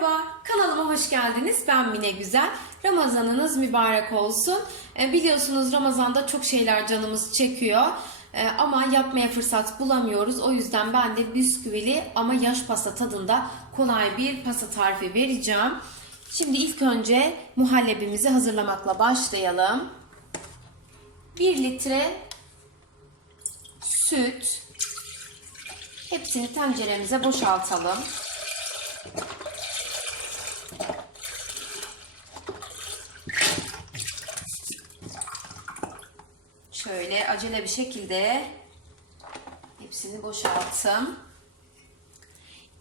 Merhaba, kanalıma hoş geldiniz. Ben Mine Güzel. Ramazanınız mübarek olsun. E, biliyorsunuz Ramazan'da çok şeyler canımız çekiyor. E, ama yapmaya fırsat bulamıyoruz. O yüzden ben de bisküvili ama yaş pasta tadında kolay bir pasta tarifi vereceğim. Şimdi ilk önce muhallebimizi hazırlamakla başlayalım. 1 litre süt. Hepsini tenceremize boşaltalım. Şöyle acele bir şekilde hepsini boşalttım.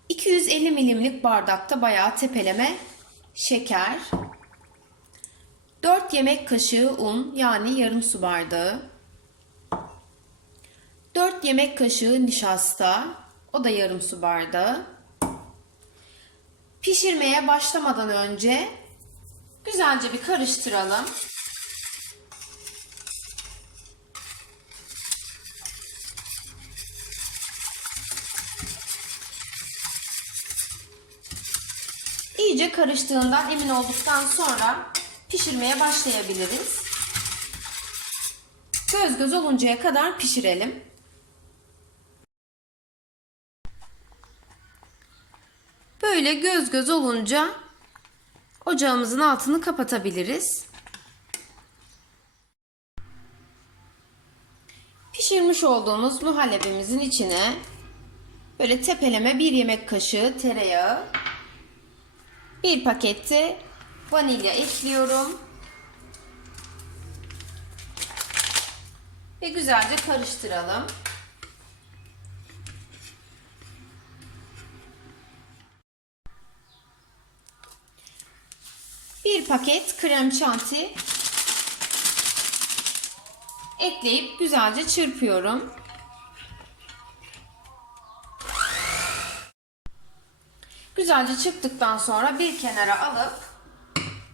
250 milimlik bardakta bayağı tepeleme şeker. 4 yemek kaşığı un yani yarım su bardağı. 4 yemek kaşığı nişasta o da yarım su bardağı. Pişirmeye başlamadan önce güzelce bir karıştıralım. İyice karıştığından emin olduktan sonra pişirmeye başlayabiliriz. Göz göz oluncaya kadar pişirelim. Böyle göz göz olunca ocağımızın altını kapatabiliriz. Pişirmiş olduğumuz muhallebimizin içine böyle tepeleme bir yemek kaşığı tereyağı, bir pakette vanilya ekliyorum. Ve güzelce karıştıralım. Bir paket krem şanti ekleyip güzelce çırpıyorum. Güzelce çıktıktan sonra bir kenara alıp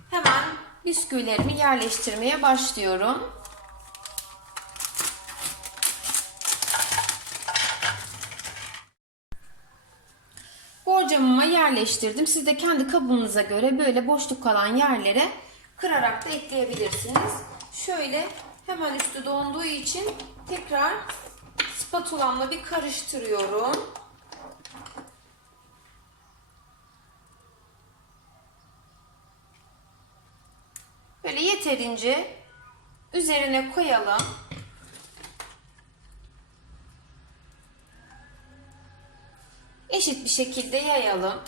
hemen bisküvilerimi yerleştirmeye başlıyorum. Borcamıma yerleştirdim. Siz de kendi kabınıza göre böyle boşluk kalan yerlere kırarak da ekleyebilirsiniz. Şöyle hemen üstü donduğu için tekrar spatulamla bir karıştırıyorum. Böyle yeterince üzerine koyalım. Eşit bir şekilde yayalım.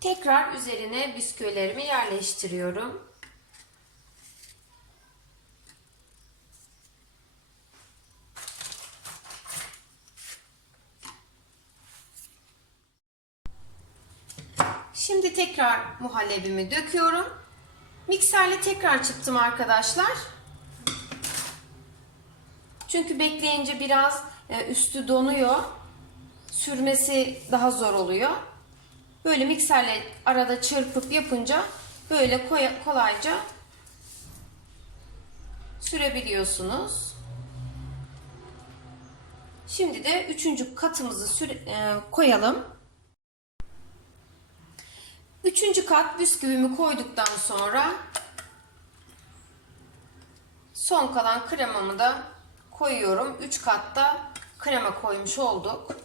Tekrar üzerine bisküvilerimi yerleştiriyorum. Şimdi tekrar muhallebimi döküyorum. Mikserle tekrar çıktım arkadaşlar. Çünkü bekleyince biraz e, üstü donuyor. Sürmesi daha zor oluyor. Böyle mikserle arada çırpıp yapınca böyle kolayca sürebiliyorsunuz. Şimdi de üçüncü katımızı süre, e, koyalım. Üçüncü kat bisküvimi koyduktan sonra son kalan kremamı da koyuyorum. Üç katta krema koymuş olduk.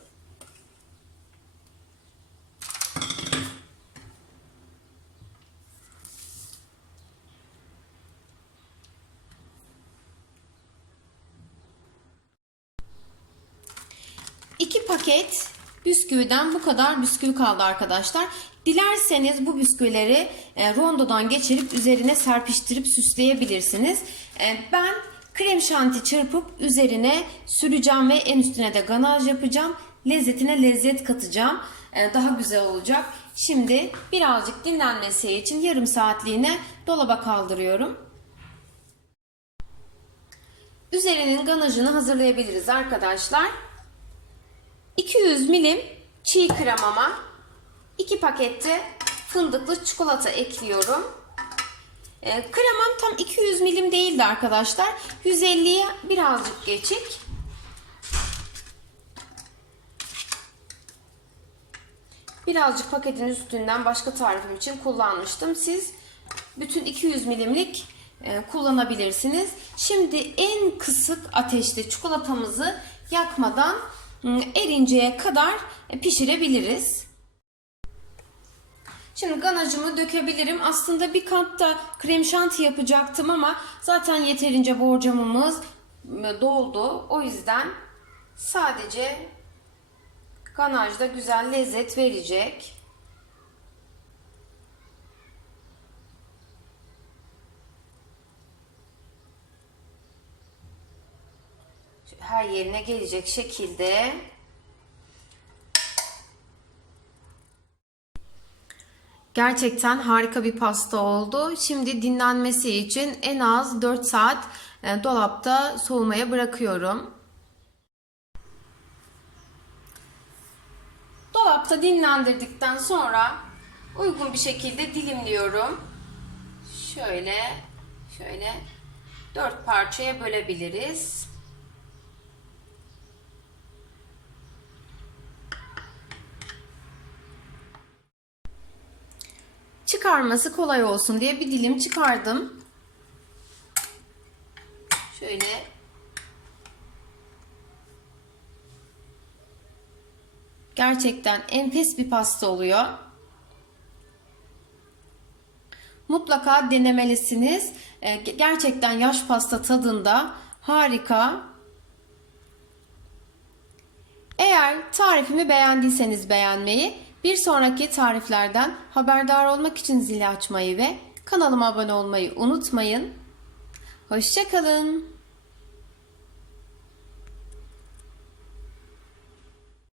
İki paket bisküviden bu kadar bisküvi kaldı arkadaşlar. Dilerseniz bu bisküvileri e, rondodan geçirip üzerine serpiştirip süsleyebilirsiniz. E, ben krem şanti çırpıp üzerine süreceğim ve en üstüne de ganaj yapacağım. Lezzetine lezzet katacağım. E, daha güzel olacak. Şimdi birazcık dinlenmesi için yarım saatliğine dolaba kaldırıyorum. Üzerinin ganajını hazırlayabiliriz arkadaşlar. 200 milim çiğ kremama 2 pakette fındıklı çikolata ekliyorum. E, kremam tam 200 milim değildi arkadaşlar. 150'ye birazcık geçik. Birazcık paketin üstünden başka tarifim için kullanmıştım. Siz bütün 200 milimlik e, kullanabilirsiniz. Şimdi en kısık ateşte çikolatamızı yakmadan erinceye kadar e, pişirebiliriz. Şimdi ganajımı dökebilirim. Aslında bir katta krem şanti yapacaktım ama zaten yeterince borcamımız ım, doldu. O yüzden sadece ganajda güzel lezzet verecek. Her yerine gelecek şekilde Gerçekten harika bir pasta oldu. Şimdi dinlenmesi için en az 4 saat e, dolapta soğumaya bırakıyorum. Dolapta dinlendirdikten sonra uygun bir şekilde dilimliyorum. Şöyle şöyle 4 parçaya bölebiliriz. Çıkarması kolay olsun diye bir dilim çıkardım. Şöyle Gerçekten enfes bir pasta oluyor. Mutlaka denemelisiniz. Ee, Gerçekten yaş pasta tadında harika. Eğer tarifimi beğendiyseniz beğenmeyi, bir sonraki tariflerden haberdar olmak için zili açmayı ve kanalıma abone olmayı unutmayın. Hoşçakalın.